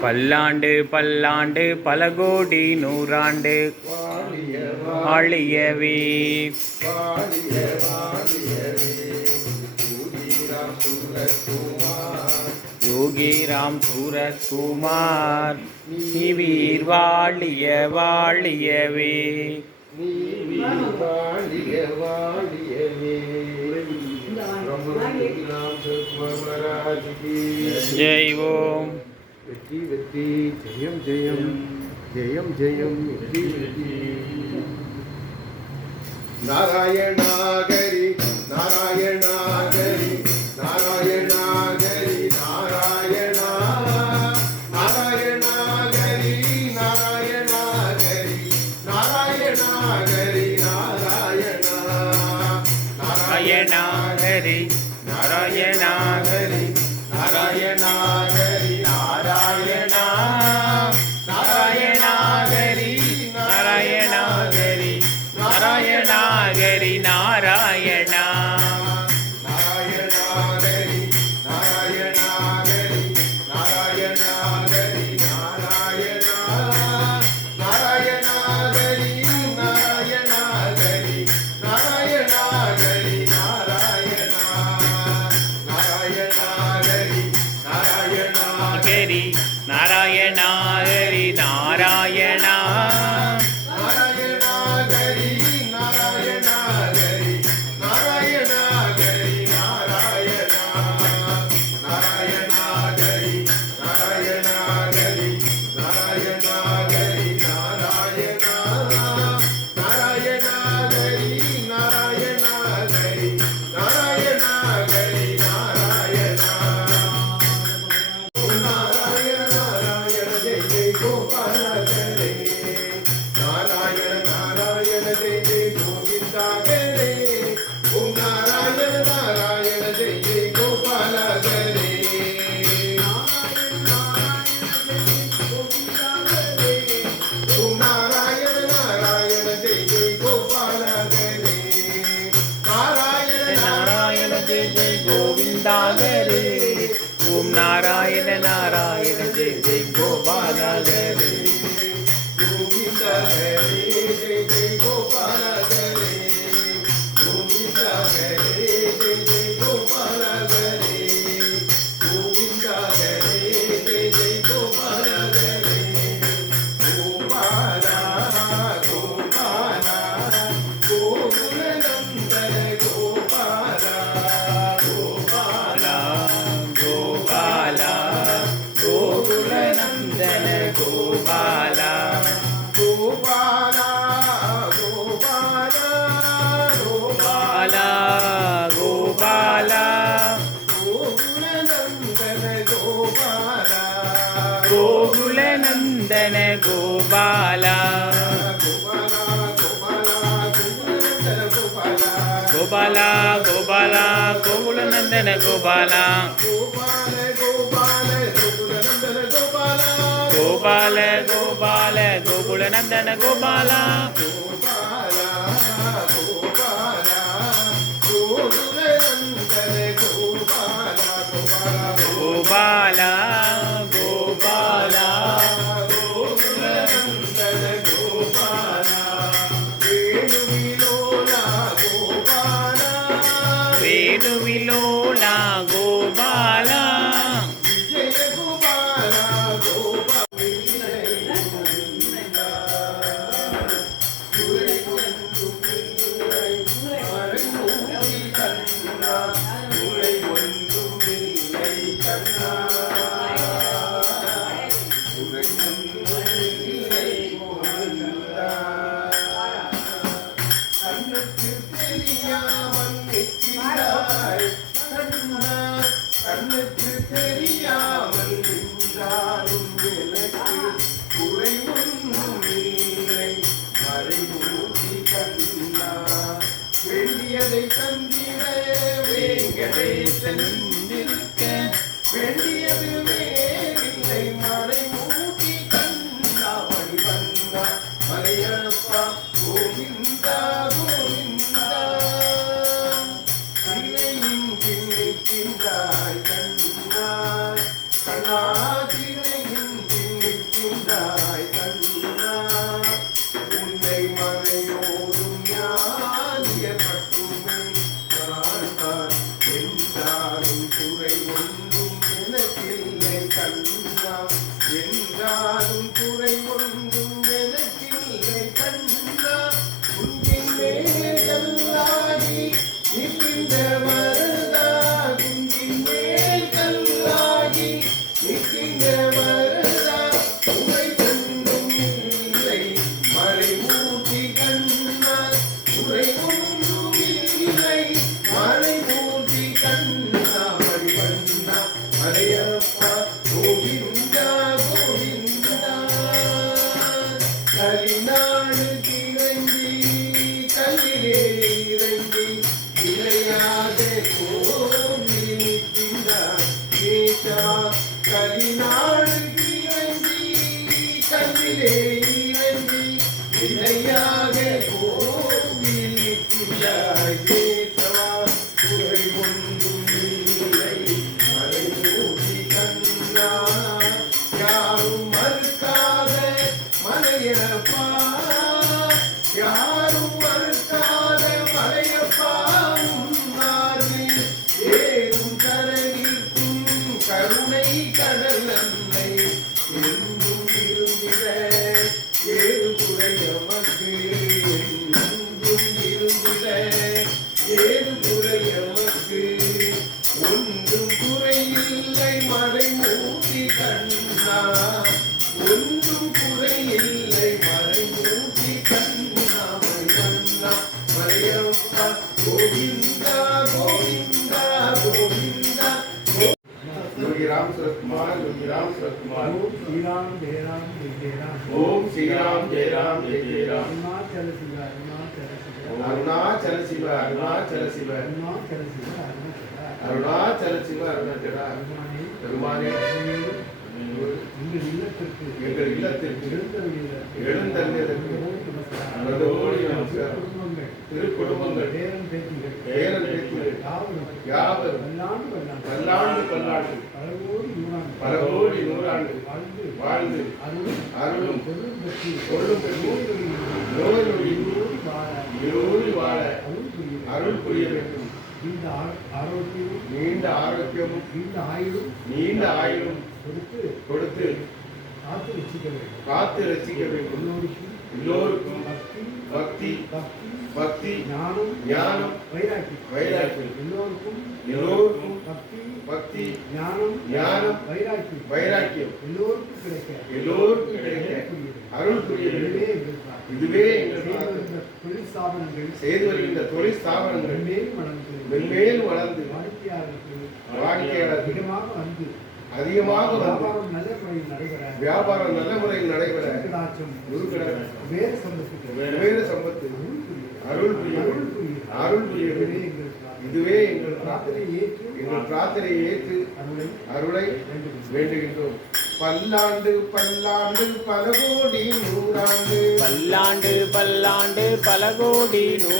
பல்லாண்டு பல்லாண்டு பல கோடி நூறாண்டு. அழியவே யோகி ராம் சூரத்குமார். நீவீர் வாழிய வாழியவே. வாழிய வாழியவே. ஜெய் ஓம் வெற்றி வெற்றி ஜெயம் ஜெயம் ஜெயம் ஜெயம் வெற்றி வெற்றி நாராயணாகரி நாராயணாகரி நாராயணா ஜெய் ஜெய் கோவிந்தா ஹரே ஓம் நாராயண நாராயண ஜெய் ஜெய் கோபால கோவிந்தா ஹரே കുമരനന്ദന ഗോപാല ഗോപാല ഗോപാല ഗോകുലനന്ദന ഗോപാല ഗോപാല ഗോപാല ഗോകുലനന്ദന ഗോപാല ഗോപാല ഗോ Gopala. Gopala. வேலை தந்திர வேலை தந்திருக்க வேண்டியது மணிவண்ணா கலிநாடு திரங்கி கல்லிலே இறங்கி இணையா கடல் அன்னை இருந்திட ஏது எமக்கு இருந்திட எமக்கு ஓம் ஸ்ரீராம் ஜெயராம் ஜெய ஜெயராம் அருணாச்சல சிவ அருணாச்சல சிவ. அருணாச்சல சிவ அருணாச்சலா பெருமானே எங்கள் இல்லத்திற்கு எழுந்தறிஞருக்கு மனதோடு நமஸ்காரம். திருக்குடும்பங்கள் பேரன் பேத்திகள் பேரன் பேத்திகள். யாவர் பல்லாண்டு பல்லாண்டு பல்லாண்டு பல கோடி நூறாண்டு வாழ்ந்து அருளும் பொருளும் பெற்று பொருளும் பெற்று நோய்களில் நோய் நொடி இருளி வாழ அருள் புரிய வேண்டும். இந்த ஆ- ஆரோக்கியமும் நீண்ட ஆரோக்கியமும் இந்த ஆயுளும் நீண்ட ஆயுளும் கொடுத்து கொடுத்து காத்து ரசிக்க வேண்டும். காத்து ரசிக்க வேண்டும். எல்லோருக்கும் எல்லோருக்கும் பக்தி பக்தி பக்தி ஞானம் ஞானம் வைராக்கியம். வைராக்கியம். எல்லோருக்கும் எல்லோருக்கும் பக்தி பக்தி ஞானம் ஞானம் வைராக்கியம். வைராக்கியம். எல்லோருக்கும் கிடைக்க. எல்லோருக்கும் கிடைக்க. அருள் புரிய இதுவே தொழில் ஸ்தாபனங்கள் செய்து வருகின்ற தொழில் ஸ்தாபனங்கள் மென்மேலும் வளர்ந்து மென்மேலும் வளர்ந்து வாடிக்கையாளருக்கு வாடிக்கையாளர் அதிகமாக வந்து அதிகமாக வியாபாரம் நல்ல முறையில் நடைபெற வேறு சம்பத்து அருள் புரிய அருள் இதுவே. எங்கள் பிரார்த்தனை. இதுவே எங்கள் பிரார்த்தனையை ஏற்று அருளை. வேண்டுகின்றோம் பல்லாண்டு பல்லாண்டு பல கோடி நூறாண்டு பல்லாண்டு பல்லாண்டு பல கோடி நூ